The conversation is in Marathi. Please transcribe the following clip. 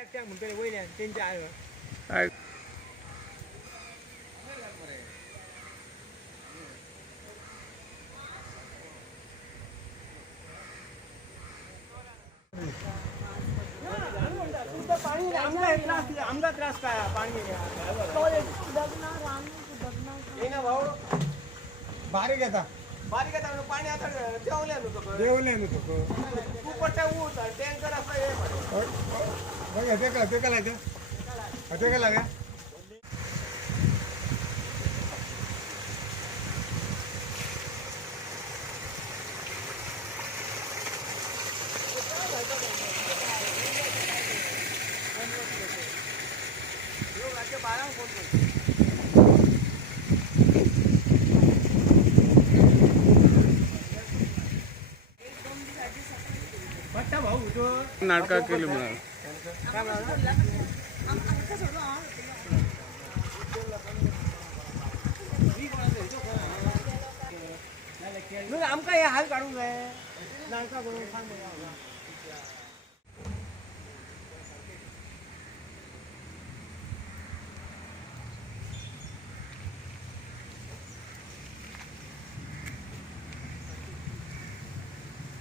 एकट्याक म्हणटले वयल्यान तेंच्या आय काय आमचा त्रास काय पाणी ना भाऊ बारीक येता पाणी आता जेवल्या तू पट्ट्या ऊस टँकर असं ते का लागा नाटका केली म्हणा आमका हे हाल काढून जाय नाटका करून